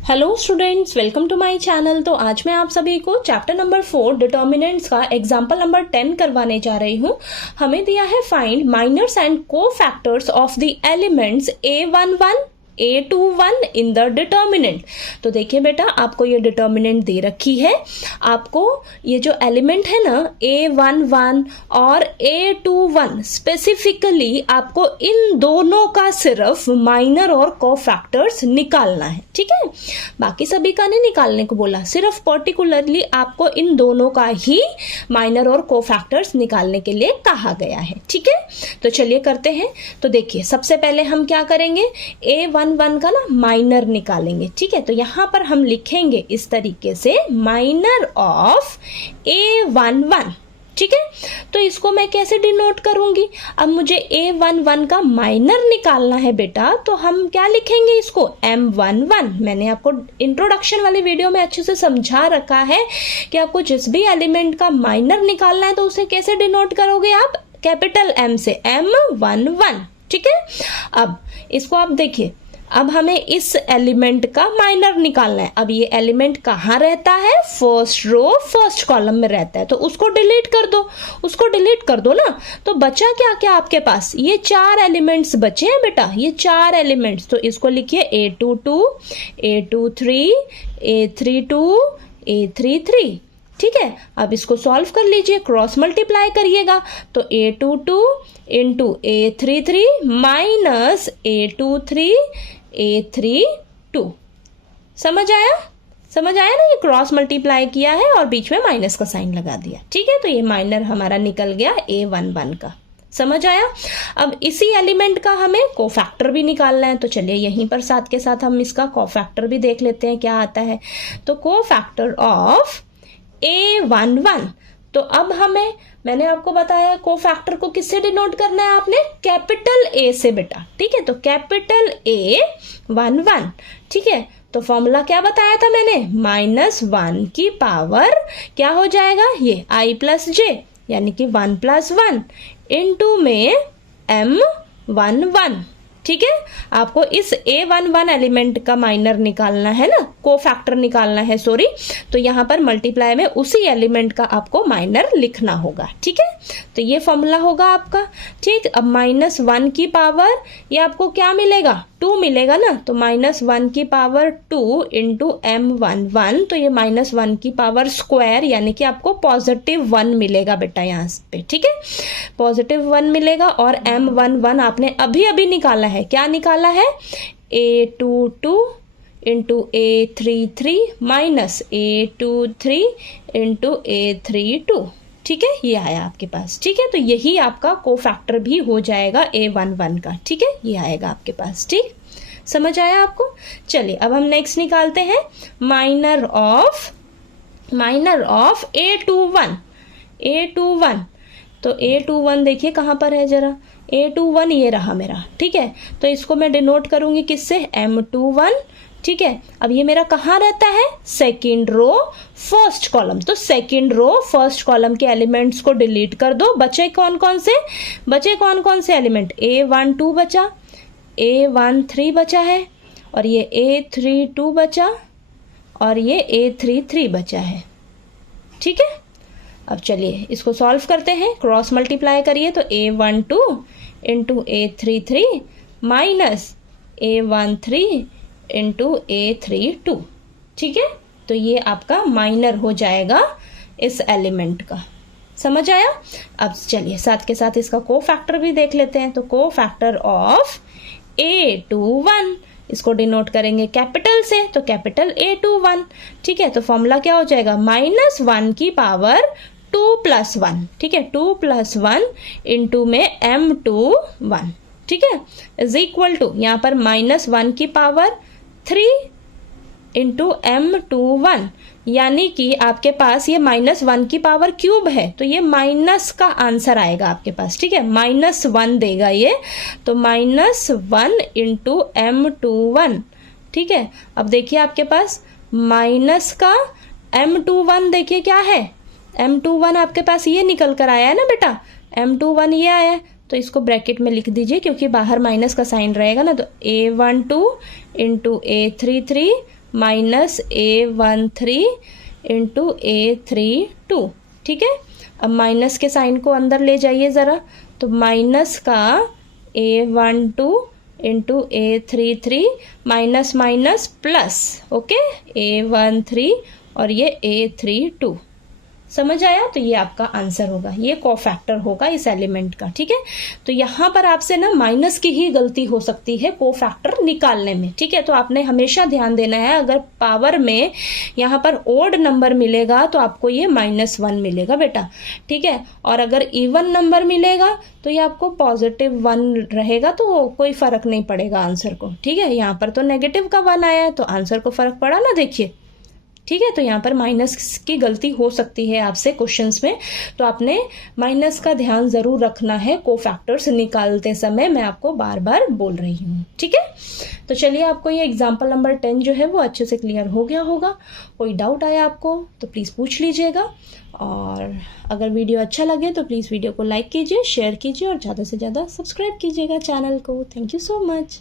Hello students, welcome to my channel. तो आज मैं आप सभी को चैप्टर नंबर 4 डिटर्मिनेंट्स का एग्जाम्पल नंबर 10 करवाने जा रही हूँ। हमें दिया है find minors and cofactors of the elements A11 A21 in the determinant. तो देखिए बेटा, आपको ये डिटर्मिनेंट दे रखी है। आपको ये जो एलिमेंट है ना A11 और A21, स्पेसिफिकली आपको इन दोनों का सिर्फ माइनर और को फैक्टर्स निकालना है, ठीक है। बाकी सभी का नहीं निकालने को बोला, सिर्फ पर्टिकुलरली आपको इन दोनों का ही माइनर और को फैक्टर्स निकालने के लिए कहा गया है, ठीक है। तो चलिए करते हैं। तो देखिए, सबसे पहले हम क्या करेंगे, A11 का ना माइनर निकालेंगे, ठीक है। तो यहां पर हम लिखेंगे इस तरीके से, माइनर ऑफ A11, ठीक है। तो इसको मैं कैसे डिनोट करूंगी, अब मुझे A11 का माइनर निकालना है बेटा, तो हम क्या लिखेंगे इसको, M11। मैंने आपको इंट्रोडक्शन वाली वीडियो में अच्छे से समझा रखा है कि आपको जिस भी एलिमेंट का माइनर निकालना है तो उसे कैसे डिनोट करोगे आप, कैपिटल M से, M11, ठीक है। अब इसको आप देखिए, अब हमें इस एलिमेंट का माइनर निकालना है। अब ये एलिमेंट कहाँ रहता है, फर्स्ट रो फर्स्ट कॉलम में रहता है, तो उसको डिलीट कर दो, उसको डिलीट कर दो ना। तो बचा क्या क्या आपके पास, ये 4 एलिमेंट्स बचे हैं बेटा, ये 4 एलिमेंट्स। तो इसको लिखिए A22, A23, A32, A33, ठीक है। अब इसको सॉल्व कर लीजिए, क्रॉस मल्टीप्लाई करिएगा। तो A22 into A33 minus A23 A32, समझ आया, समझ आया ना। ये क्रॉस मल्टीप्लाई किया है और बीच में माइनस का साइन लगा दिया, ठीक है। तो ये माइनर हमारा निकल गया A11 का, समझ आया। अब इसी एलिमेंट का हमें कोफैक्टर भी निकालना है, तो चलिए यहीं पर साथ के साथ हम इसका कोफैक्टर भी देख लेते हैं क्या आता है। तो कोफैक्टर ऑफ A11, तो अब हमें, मैंने आपको बताया कोफैक्टर को किससे डिनोट करना है, आपने कैपिटल A से बेटा, ठीक है। तो कैपिटल A11, ठीक है। तो फॉर्मूला क्या बताया था मैंने, -1 की पावर क्या हो जाएगा, ये I प्लस J, यानी कि 1 + 1 इंटू में M11, ठीक है। आपको इस A11 एलिमेंट का माइनर निकालना है ना, कोफैक्टर निकालना है, सॉरी। तो यहां पर मल्टीप्लाई में उसी एलिमेंट का आपको माइनर लिखना होगा, ठीक है। तो ये फॉर्मूला होगा आपका, ठीक। अब -1 की पावर, ये आपको क्या मिलेगा, 2 मिलेगा ना। तो -1 की पावर 2 इंटू M11, तो ये -1 की पावर स्क्वायर, यानी कि आपको +1 मिलेगा बेटा यहाँ पे, ठीक है। +1 मिलेगा। और M11 आपने अभी अभी निकाला है, क्या निकाला है, A22 into A33 minus A23 into A32, ठीक है। ये आया आपके पास, ठीक है। तो यही आपका कोफैक्टर भी हो जाएगा A11 का, ठीक है। ये आएगा आपके पास, ठीक, समझ आया आपको। चलिए अब हम नेक्स्ट निकालते हैं माइनर ऑफ A21। A21, तो A21 देखिए कहाँ पर है जरा, A21 ये रहा मेरा, ठीक है। तो इसको मैं डिनोट करूंगी किससे, M21, ठीक है। अब ये मेरा कहाँ रहता है, सेकेंड रो फर्स्ट कॉलम। तो सेकेंड रो फर्स्ट कॉलम के एलिमेंट्स को डिलीट कर दो। बचे कौन कौन से एलिमेंट, A12 बचा, A13 बचा है, और ये A32 बचा, और ये A33 बचा है, ठीक है। अब चलिए इसको सॉल्व करते हैं, क्रॉस मल्टीप्लाई करिए। तो A12 into A33 minus A13 into A32, ठीक है। तो ये आपका माइनर हो जाएगा इस एलिमेंट का, समझ आया। अब चलिए साथ के साथ इसका कोफैक्टर भी देख लेते हैं। तो कोफैक्टर ऑफ A21, इसको डिनोट करेंगे कैपिटल से, तो कैपिटल A21, ठीक है। तो फॉर्मूला क्या हो जाएगा, -1 की पावर 2 + 1, ठीक है। 2 + 1 इंटू में M21, ठीक है, इज इक्वल टू, यहाँ पर -1 की पावर 3 इंटू M21, यानी कि आपके पास ये -1 की पावर क्यूब है, तो ये माइनस का आंसर आएगा आपके पास, ठीक है। -1 देगा ये, तो -1 इंटू M21, ठीक है। अब देखिए आपके पास माइनस का M21, देखिए क्या है, M21 आपके पास ये निकल कर आया है ना बेटा, M21 ये आया है। तो इसको ब्रैकेट में लिख दीजिए क्योंकि बाहर माइनस का साइन रहेगा ना। तो A12 into A33 -A13 into A32, ठीक है। अब माइनस के साइन को अंदर ले जाइए ज़रा, तो माइनस का A12 into A33 minus minus plus, okay, A13 और ये A32, समझ आया। तो ये आपका आंसर होगा, ये कोफैक्टर होगा इस एलिमेंट का, ठीक है। तो यहाँ पर आपसे ना माइनस की ही गलती हो सकती है कोफैक्टर निकालने में, ठीक है। तो आपने हमेशा ध्यान देना है, अगर पावर में यहाँ पर ओड नंबर मिलेगा तो आपको ये -1 मिलेगा बेटा, ठीक है। और अगर इवन नंबर मिलेगा तो ये आपको +1 रहेगा, तो कोई फर्क नहीं पड़ेगा आंसर को, ठीक है। यहाँ पर तो नेगेटिव का 1 आया है तो आंसर को फर्क पड़ा ना, देखिए, ठीक है। तो यहाँ पर माइनस की गलती हो सकती है आपसे क्वेश्चंस में, तो आपने माइनस का ध्यान जरूर रखना है कोफैक्टर्स निकालते समय, मैं आपको बार बार बोल रही हूँ, ठीक है। तो चलिए, आपको ये एग्जाम्पल नंबर 10 जो है वो अच्छे से क्लियर हो गया होगा। कोई डाउट आया आपको तो प्लीज़ पूछ लीजिएगा, और अगर वीडियो अच्छा लगे तो प्लीज़ वीडियो को लाइक कीजिए, शेयर कीजिए और ज़्यादा से ज़्यादा सब्सक्राइब कीजिएगा चैनल को। Thank you so much.